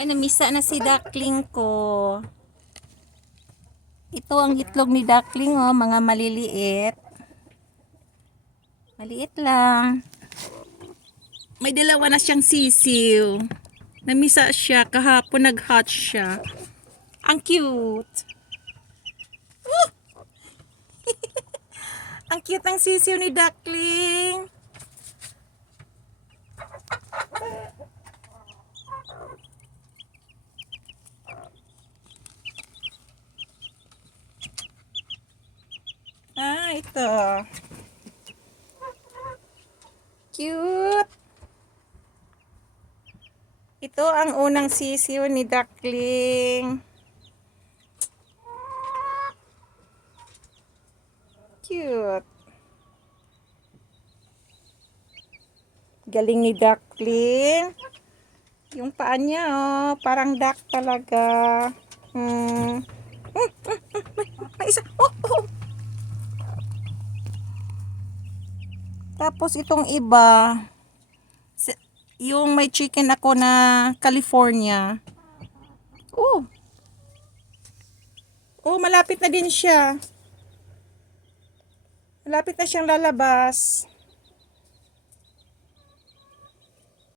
Ay, namisa na si duckling ko. Ito ang itlog ni duckling, oh, mga maliliit. Maliit lang. May dalawa na siyang sisiw. Namisa siya, kahapon nag-hatch siya. Ang cute. Ang cute ng sisiw ni duckling. Ah, ito. Cute. Ito ang unang sisiw ni duckling. Cute. Galing ni duckling. Yung paa niya, oh, parang duck talaga. May isa. Oh, oh. Tapos itong iba, yung may chicken ako na California. Oh. Oh, malapit na din siya. Malapit na siyang lalabas.